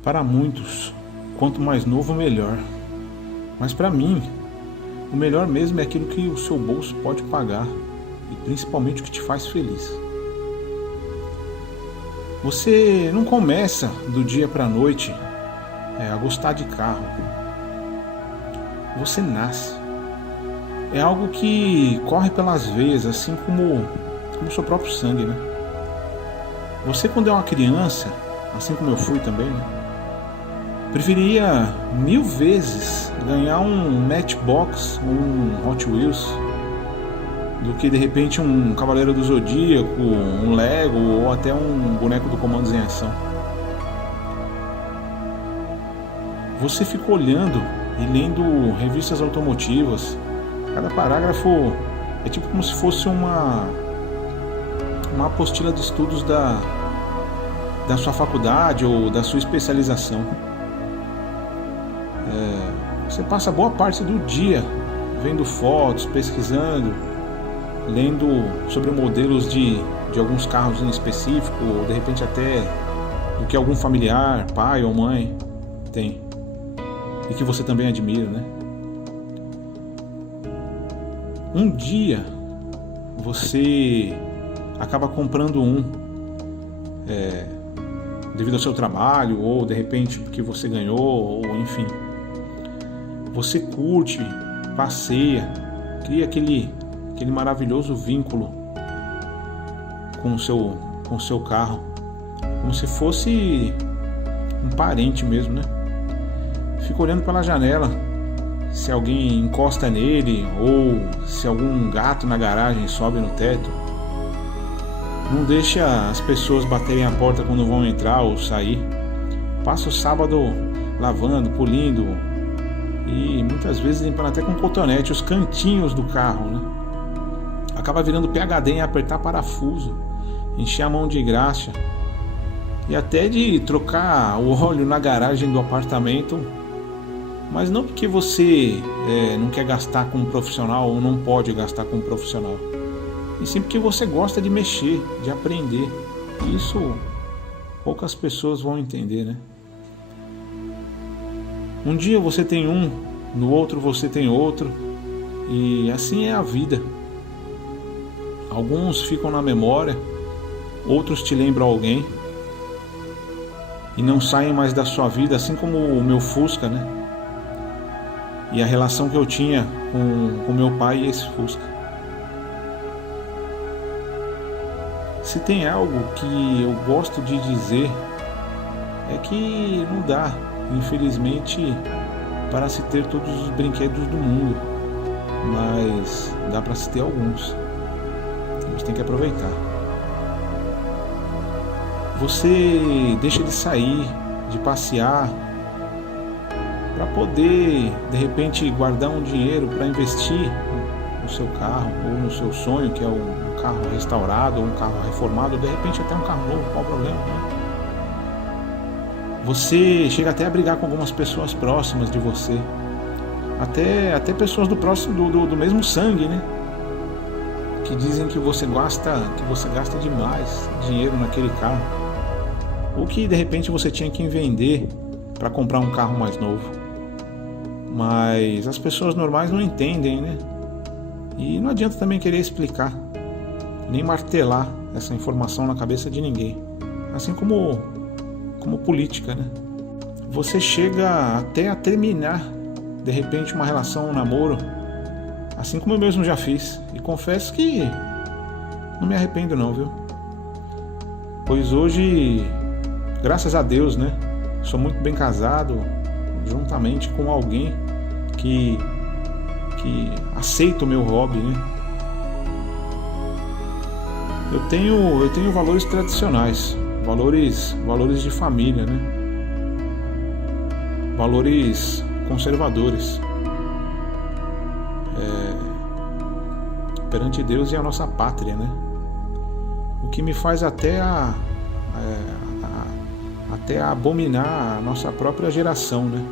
Para muitos, quanto mais novo, melhor. Mas para mim, o melhor mesmo é aquilo que o seu bolso pode pagar e principalmente o que te faz feliz. Você não começa do dia para a noite a gostar de carro. Você nasce. É algo que corre pelas veias, assim como o seu próprio sangue, né? Você, quando é uma criança, assim como eu fui também, né? Preferia 1000 vezes ganhar um Matchbox, um Hot Wheels, do que de repente um Cavaleiro do Zodíaco, um Lego ou até um boneco do Comandos em Ação. Você fica olhando e lendo revistas automotivas. Cada parágrafo é tipo como se fosse uma apostila de estudos da sua faculdade ou da sua especialização. Você passa boa parte do dia vendo fotos, pesquisando, lendo sobre modelos de alguns carros em específico, ou de repente até do que algum familiar, pai ou mãe tem, e que você também admira, né? Um dia você acaba comprando devido ao seu trabalho, ou de repente porque você ganhou, ou enfim. Você curte, passeia, cria aquele maravilhoso vínculo com o seu carro, como se fosse um parente mesmo, né? Fica olhando pela janela, se alguém encosta nele, ou se algum gato na garagem sobe no teto. Não deixa as pessoas baterem a porta quando vão entrar ou sair. Passa o sábado lavando, polindo e muitas vezes limpando até com cotonete os cantinhos do carro, né? Acaba virando PhD em apertar parafuso, encher a mão de graxa e até de trocar o óleo na garagem do apartamento, mas não porque você não quer gastar com um profissional ou não pode gastar com um profissional, e sim porque você gosta de mexer, de aprender. E isso poucas pessoas vão entender, né? Um dia você tem no outro você tem outro, e assim é a vida. Alguns ficam na memória, outros te lembram alguém e não saem mais da sua vida, assim como o meu Fusca, né? E a relação que eu tinha com meu pai e esse Fusca. Se tem algo que eu gosto de dizer, é que não dá, infelizmente, para se ter todos os brinquedos do mundo, mas dá para se ter alguns. A gente tem que aproveitar. Você deixa de sair, de passear, para poder, de repente, guardar um dinheiro para investir no seu carro ou no seu sonho, que é um carro restaurado ou um carro reformado, ou de repente até um carro novo. Qual o problema, né? Você chega até a brigar com algumas pessoas próximas de você, até pessoas do mesmo sangue, né? Que dizem que você gasta demais dinheiro naquele carro, ou que de repente você tinha que vender para comprar um carro mais novo. Mas as pessoas normais não entendem, né? E não adianta também querer explicar, nem martelar essa informação na cabeça de ninguém. Assim como política, né? Você chega até a terminar, de repente, uma relação, um namoro, assim como eu mesmo já fiz. E confesso que não me arrependo não, viu? Pois hoje, graças a Deus, né? Sou muito bem casado, juntamente com alguém que aceita o meu hobby, né? Eu tenho valores tradicionais, valores de família, né? Valores conservadores perante Deus e a nossa pátria, né? O que me faz até abominar a nossa própria geração, né?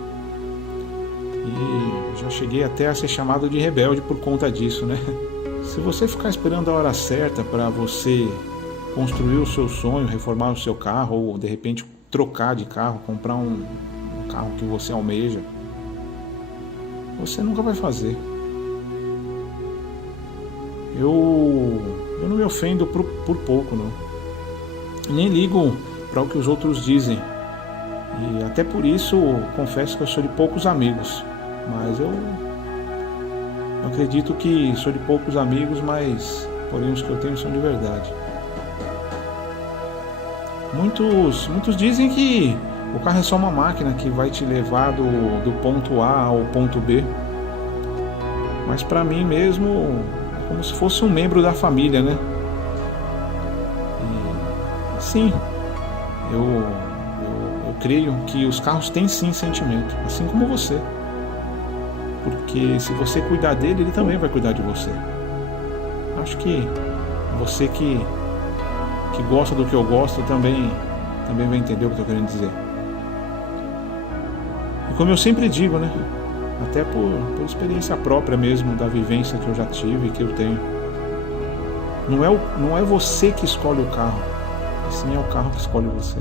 E já cheguei até a ser chamado de rebelde por conta disso, né? Se você ficar esperando a hora certa para você construir o seu sonho, reformar o seu carro, ou de repente trocar de carro, comprar um carro que você almeja, você nunca vai fazer. Eu não me ofendo por pouco, não. Nem ligo para o que os outros dizem. E até por isso confesso que eu sou de poucos amigos. Mas eu acredito que sou de poucos amigos, mas porém os que eu tenho são de verdade. Muitos dizem que o carro é só uma máquina que vai te levar do ponto A ao ponto B. Mas para mim mesmo é como se fosse um membro da família, né? E sim, eu creio que os carros têm sim sentimento, assim como você. Porque se você cuidar dele, ele também vai cuidar de você. Acho que você que que gosta do que eu gosto também vai entender o que eu estou querendo dizer. E como eu sempre digo, né? Até por experiência própria mesmo, da vivência que eu já tive e que eu tenho. Não é você que escolhe o carro, assim é o carro que escolhe você.